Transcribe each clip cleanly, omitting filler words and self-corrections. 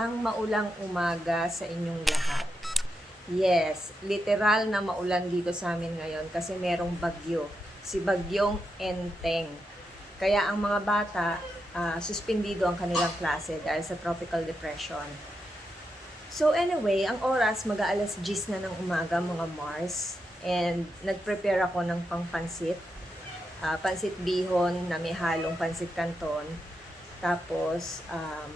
Isang maulang umaga sa inyong lahat. Yes, literal na maulan dito sa amin ngayon kasi merong bagyo. Si Bagyong Enteng. Kaya ang mga bata, suspendido ang kanilang klase dahil sa tropical depression. So anyway, ang oras mag-aalas 10 na ng umaga mga Mars. And nag-prepare ako ng pangpansit. Pansit bihon na may halong pansit canton. Tapos,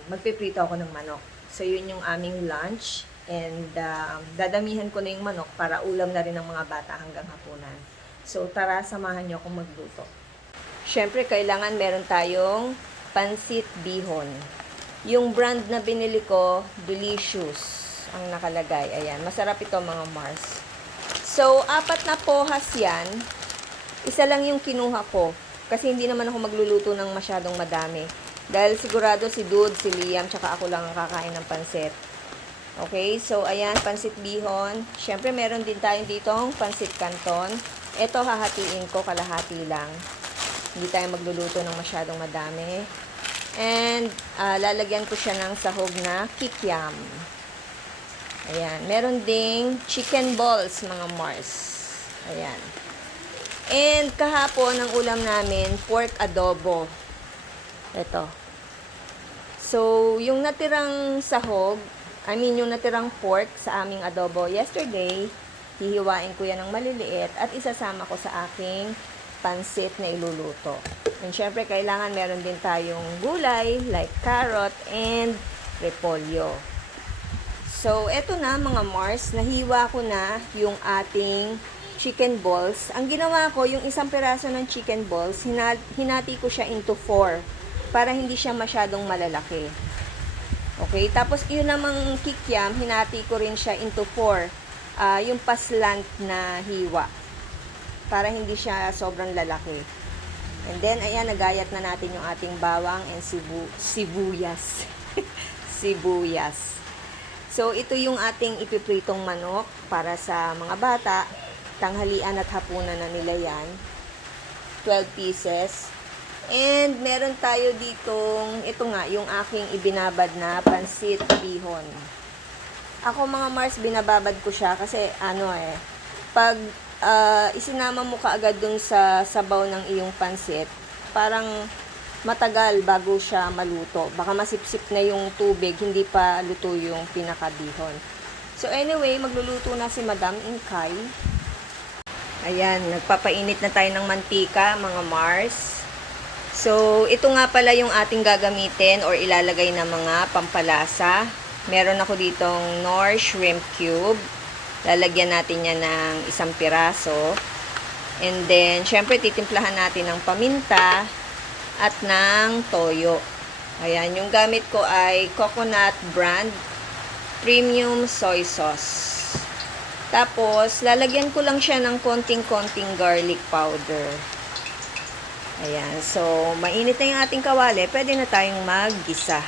magpiprito ako ng manok. So, yun yung aming lunch. And, dadamihan ko na yung manok para ulam na rin ng mga bata hanggang hapunan. So, tara, samahan nyo akong magluto. Siyempre, kailangan meron tayong pansit bihon. Yung brand na binili ko, Delicious ang nakalagay. Ayan, masarap ito mga Mars. So, 4 na pohas yan. Isa lang yung kinuha ko. Kasi hindi naman ako magluluto ng masyadong madami. Dahil sigurado si Dude, si Liam, tsaka ako lang ang kakain ng pansit. Okay, so ayan, pansit bihon. Siyempre, meron din tayo ditong pansit canton. Ito, hahatiin ko, kalahati lang. Hindi tayo magluluto ng masyadong madami. And, lalagyan ko siya ng sahog na kikiam. Ayan, meron ding chicken balls, mga Mars. Ayan. And, kahapon, ang ulam namin, pork adobo. Ito. So, yung natirang sahog, yung natirang pork sa aming adobo yesterday, hihiwain ko yan ng maliliit at isasama ko sa aking pansit na iluluto. And syempre, kailangan meron din tayong gulay like carrot and repolyo. So, eto na mga Mars, nahiwa ko na yung ating chicken balls. Ang ginawa ko, yung isang piraso ng chicken balls, hinati ko siya into 4 para hindi siya masyadong malalaki. Okay, tapos yun namang kikiam, hinati ko rin siya into 4. Yung paslant na hiwa. Para hindi siya sobrang lalaki. And then, ayan, nagayat na natin yung ating bawang and sibuyas. Sibuyas. So, ito yung ating ipipritong manok para sa mga bata. Tanghalian at hapunan na nila yan. 12 pieces. And meron tayo ditong, ito nga, yung aking ibinabad na pansit bihon. Ako mga Mars, binababad ko siya kasi pag isinama mo kaagad dun sa sabaw ng iyong pansit, parang matagal bago siya maluto. Baka masipsip na yung tubig, hindi pa luto yung pinakabihon. So anyway, magluluto na si Madam Inkay. Ayan, nagpapainit na tayo ng mantika, mga Mars. So, ito nga pala yung ating gagamitin or ilalagay na mga pampalasa. Meron ako ditong Knorr Shrimp Cube. Lalagyan natin yan ng 1 piraso. And then, syempre, titimplahan natin ng paminta at ng toyo. Ayan, yung gamit ko ay Coconut Brand Premium Soy Sauce. Tapos, lalagyan ko lang siya ng konting-konting garlic powder. Ayan. So, mainit na yung ating kawali. Pwede na tayong maggisa.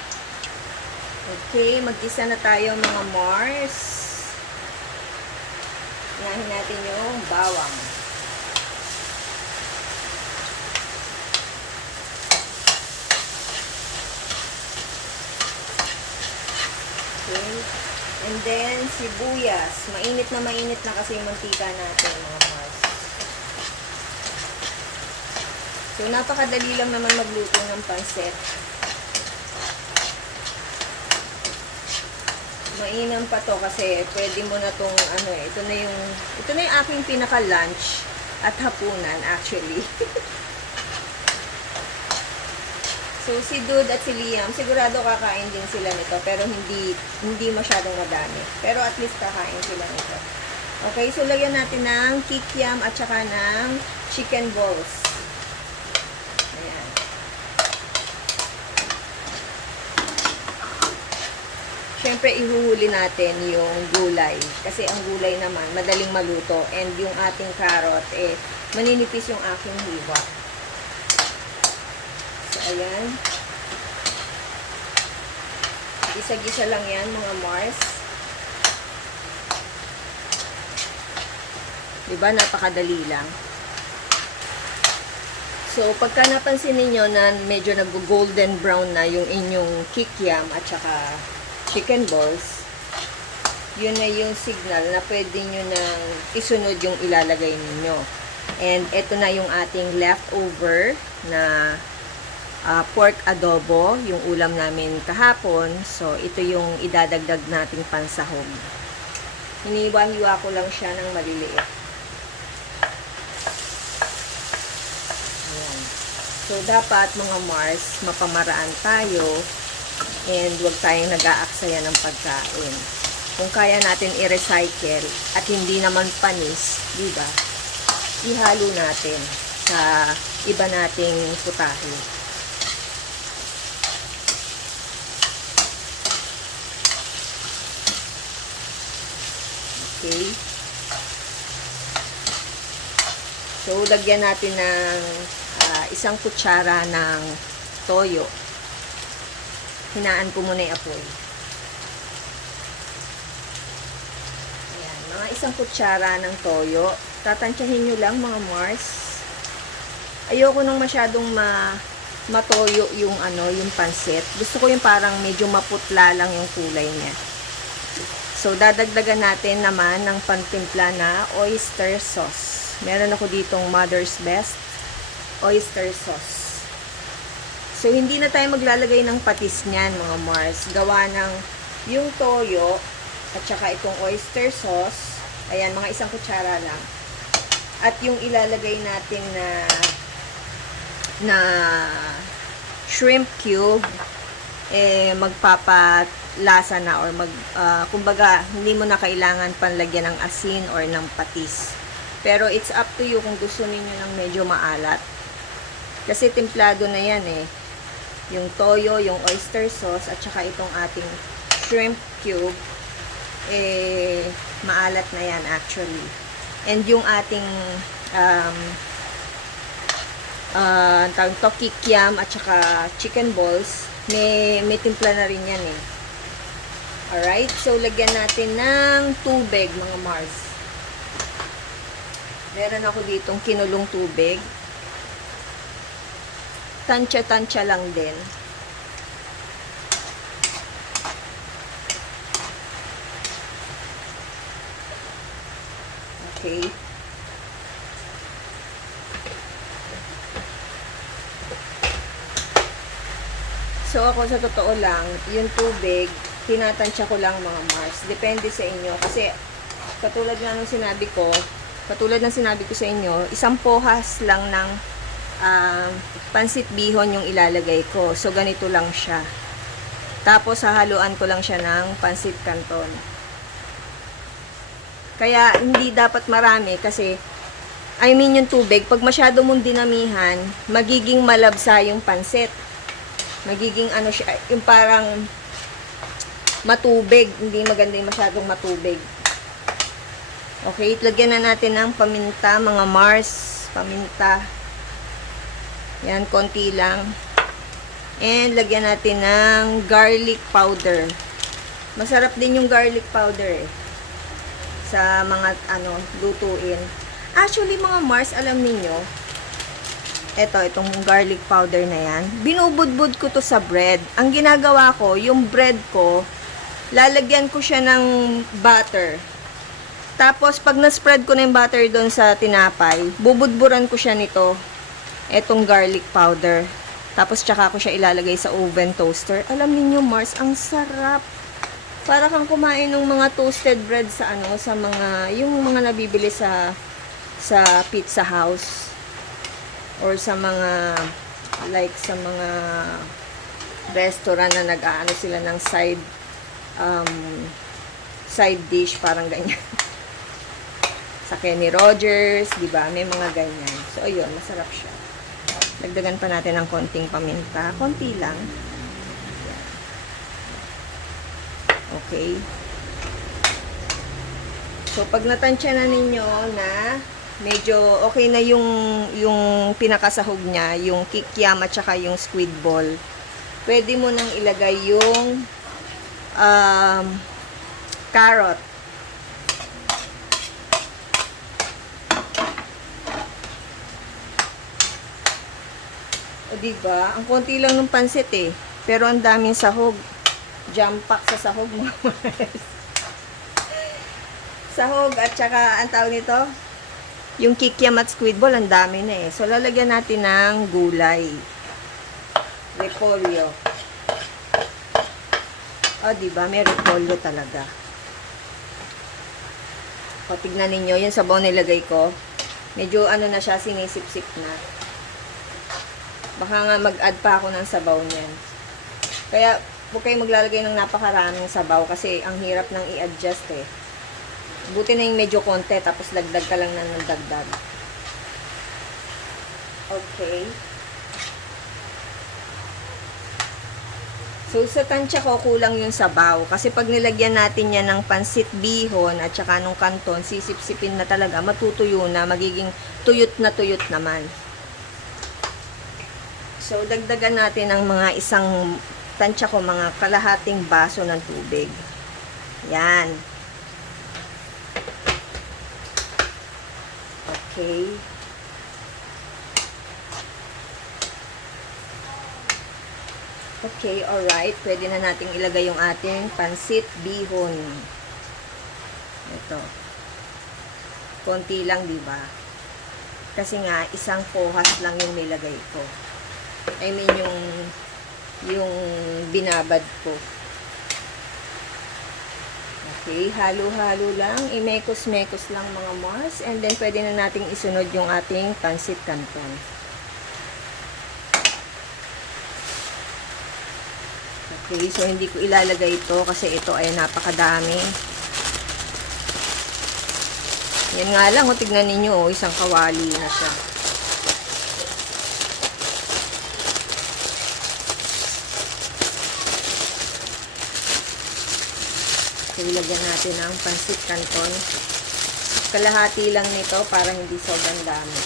Okay. Maggisa na tayo mga Mars. Unahin natin yung bawang. Okay. And then, sibuyas. Mainit na kasi yung mantika natin mga Mars. So, napakadali lang naman magluto ng pansit. Mainam pa to kasi pwede mo na tong ito na yung aking pinaka-lunch at hapunan actually. So, si Dude at si Liam, sigurado kakain din sila nito pero hindi masyadong madami. Pero at least kakain sila nito. Okay, so lagyan natin ng kikiam at saka ng chicken balls. Siyempre, ihuhuli natin yung gulay. Kasi ang gulay naman, madaling maluto. And yung ating carrot, maninipis yung aking hiwa. So, ayan. Gisa-gisa lang yan, mga Mars. Diba? Napakadali lang. So, pagka napansin niyo na medyo nag-golden brown na yung inyong kikiam at saka chicken balls, yun na yung signal na pwede nyo nang isunod yung ilalagay ninyo. And ito na yung ating leftover na pork adobo, yung ulam namin kahapon. So, ito yung idadagdag nating pansahog. Hiniwa-hiwa ko lang siya ng maliliit. Ayan. So, dapat mga Mars, mapamaraan tayo and huwag tayong nag-aaksaya ng pagkain. Kung kaya natin i-recycle at hindi naman panis, di ba? Ihalo natin sa iba nating putahe. Okay. So, lagyan natin ng isang kutsara ng toyo. Hinaan ko muna yung apoy. Ayan, mga isang kutsara ng toyo. Tatansyahin nyo lang mga Mars. Ayoko nung masyadong matoyo yung yung pansit. Gusto ko yung parang medyo maputla lang yung kulay niya. So, dadagdagan natin naman ng pantimpla na oyster sauce. Meron ako ditong Mother's Best oyster sauce. So, hindi na tayo maglalagay ng patis niyan, mga Mars. Gawa ng yung toyo at saka itong oyster sauce. Ayan, mga isang kutsara lang. At yung ilalagay natin na shrimp cube, magpapalasa na or kumbaga, hindi mo na kailangan panlagyan ng asin or ng patis. Pero it's up to you kung gusto niyo ng medyo maalat. Kasi templado na yan yung toyo, yung oyster sauce, at saka itong ating shrimp cube, maalat na yan actually. And yung ating tawag to, kikiam at saka chicken balls, may timpla na rin yan Alright, so lagyan natin ng tubig, mga Mars. Meron ako ditong kinulong tubig. Tansya-tansya lang din. Okay. So, ako sa totoo lang, yung tubig, tinatansya ko lang mga Mars. Depende sa inyo. Kasi, katulad ng sinabi ko sa inyo, isang pohas lang ng pansit bihon yung ilalagay ko. So, ganito lang siya. Tapos, hahaluan ko lang siya ng pansit canton. Kaya, hindi dapat marami kasi, yung tubig, pag masyado mong dinamihan, magiging malabsa yung pansit. Magiging siya, yung parang matubig. Hindi maganda yung masyadong matubig. Okay, lagyan na natin ng paminta, mga Mars. Paminta. Yan, konti lang. And, lagyan natin ng garlic powder. Masarap din yung garlic powder sa mga, lutuin. Actually, mga Mars, alam niyo itong garlic powder na yan, binubudbud ko to sa bread. Ang ginagawa ko, yung bread ko, lalagyan ko siya ng butter. Tapos, pag na-spread ko na yung butter doon sa tinapay, bubudburan ko siya nito, etong garlic powder. Tapos, tsaka ko siya ilalagay sa oven toaster. Alam niyo Mars, ang sarap. Para kang kumain ng mga toasted bread sa yung mga nabibili sa pizza house. Or sa mga sa mga restaurant na nag-aano sila ng side dish, parang ganyan. Sa Kenny Rogers, di ba? May mga ganyan. So, ayun, masarap siya. Dagdagan pa natin ng konting paminta. Konti lang. Yan. Okay. So, pag natansya na ninyo na medyo okay na yung pinakasahog niya, yung kikiam at saka yung squid ball, pwede mo nang ilagay yung carrot. O diba? Ang konti lang ng pansit pero ang daming sahog. Jam pack sa sahog mga Mars. Sahog at saka, ang tawag nito, yung kikiam at squid ball, ang dami na eh. So, lalagyan natin ng gulay. Repolyo. O, diba? May repolyo talaga. O, tignan ninyo, yung sabaw nilagay ko. Medyo ano na siya, sinisip-sip na. Baka nga mag-add pa ako ng sabaw niyan. Kaya, huwag kayo maglalagay ng napakaraming sabaw kasi ang hirap nang i-adjust eh. Buti na yung medyo konti, tapos dagdag ka lang ng dagdag. Okay. So, sa tansya ko, kulang yung sabaw. Kasi pag nilagyan natin yan ng pansit bihon at saka nung kanton, sisip-sipin na talaga, matutuyo na, magiging tuyot na tuyot naman. So, dagdagan natin ng mga isang, tansya ko, mga kalahating baso ng tubig. Yan. Okay. Okay, alright. Pwede na nating ilagay yung ating pansit bihon. Ito. Konti lang, di ba? Kasi nga, isang pohas lang yung nilagay ko. I mean, yung binabad ko. Okay, halo-halo lang. I-mekos-mekos lang mga Mars. And then, pwede na nating isunod yung ating pansit canton. Okay, so hindi ko ilalagay ito kasi ito ay napakadami. Yan nga lang, tignan ninyo, isang kawali na siya. So, ilagyan natin ang pansit canton. Kalahati lang nito para hindi sobrang dami.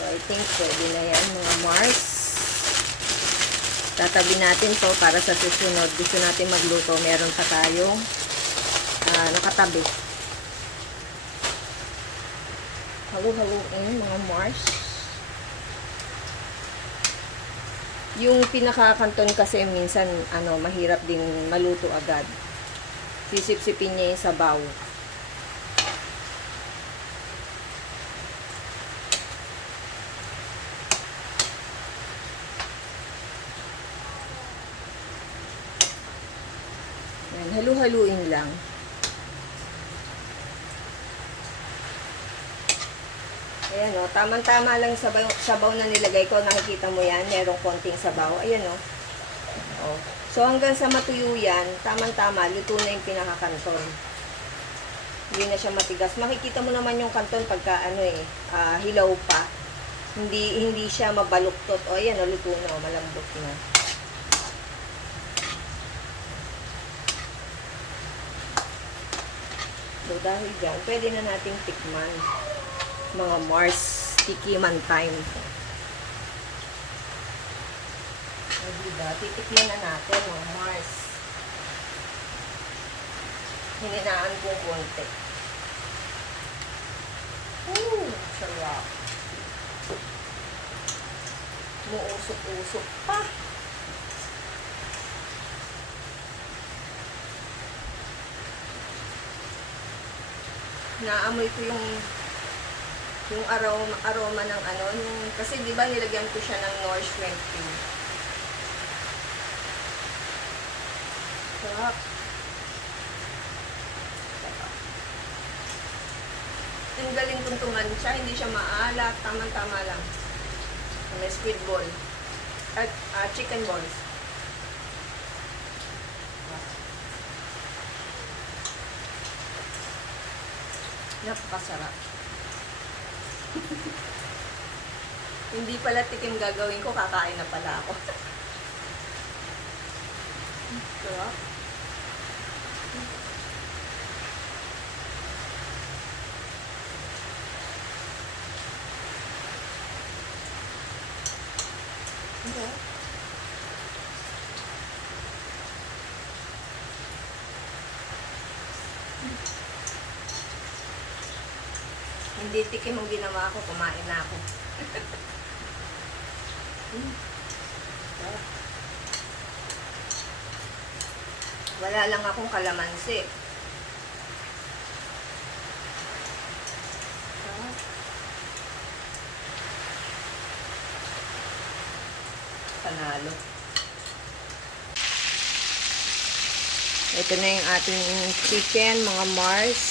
So, I think pwede na yan mga Mars. Tatabi natin to para sa susunod. Gusto natin magluto. Meron pa tayong nakatabi. Halo-haloin mga Mars. Yung pinakakanton kasi minsan mahirap din maluto agad. Sisip-sipin niya yung sabaw. Yan, halu-haluin lang. Ayan o, tamang-tama lang sabaw na nilagay ko. Nakikita mo yan, merong konting sabaw. Ayan o. So, hanggang sa matuyo yan, tamang-tama, luto na yung pinakakanton. Hindi na siya matigas. Makikita mo naman yung kanton pagka hilaw pa. Hindi siya mabaluktot. O, ayan o, luto na o, malambot na. So, dahil dyan, pwede na nating tikman. Mga Mars, tikiman time. O, diba? Titikman na natin, mga Mars. Hininaan kong konti. Sarap. Muusok-usok pa. Naamoy ko yung aroma ng kasi di ba nilagyan ko siya ng Knorr shrimp cube. Sarap. Ang galing kong tumansya, hindi siya maalat, tama-tama lang. May squid ball at chicken balls. Napakasarap. Hindi pala tikim gagawin ko, kakain na pala ako. Sarap. Okay. Hindi tikim ang ginawa ko, kumain na ako. Wala lang akong kalamansi. Panalo. Ito na yung ating chicken, mga Mars.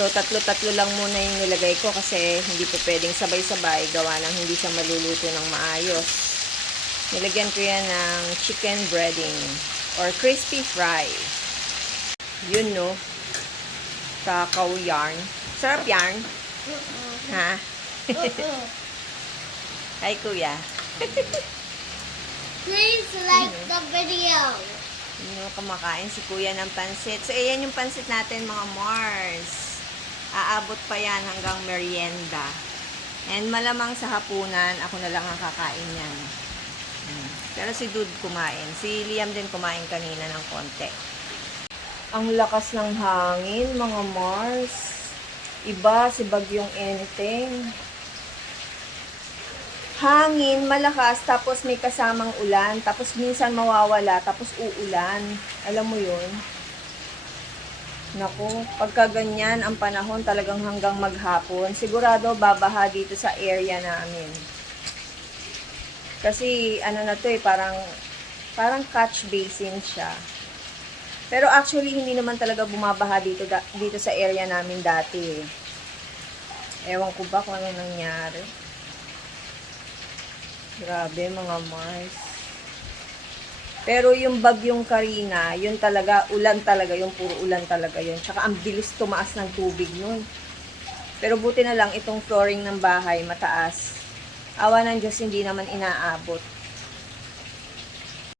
So, tatlo-tatlo lang muna yung nilagay ko kasi hindi po pwedeng sabay-sabay gawa ng hindi siya maluluto ng maayos. Nilagyan ko yan ng chicken breading or crispy fry. Yun, no? Kakao yarn. Sarap yarn. Ha? Hi, kuya. Please like the video. Yung kumakain si kuya ng pansit. So, ayan yung pansit natin, mga Mars. Aabot pa yan hanggang merienda. And malamang sa hapunan, ako na lang ang kakain yan. Pero si Dude kumain. Si Liam din kumain kanina ng konti. Ang lakas ng hangin, mga Mars. Iba si Bagyong Enteng. Hangin, malakas, tapos may kasamang ulan, tapos minsan mawawala, tapos uulan. Alam mo yun? Naku, pagka ganyan ang panahon talagang hanggang maghapon, sigurado babaha dito sa area namin. Kasi ano na to parang catch basin siya. Pero actually hindi naman talaga bumabaha dito sa area namin dati. Ewan ko ba kung ano nangyari. Grabe mga Mars. Pero yung bagyong Karina, yun talaga, ulan talaga, yung puro ulan talaga yun. Tsaka ang bilis tumaas ng tubig nun. Pero buti na lang itong flooring ng bahay, mataas. Awa ng Diyos, hindi naman inaabot.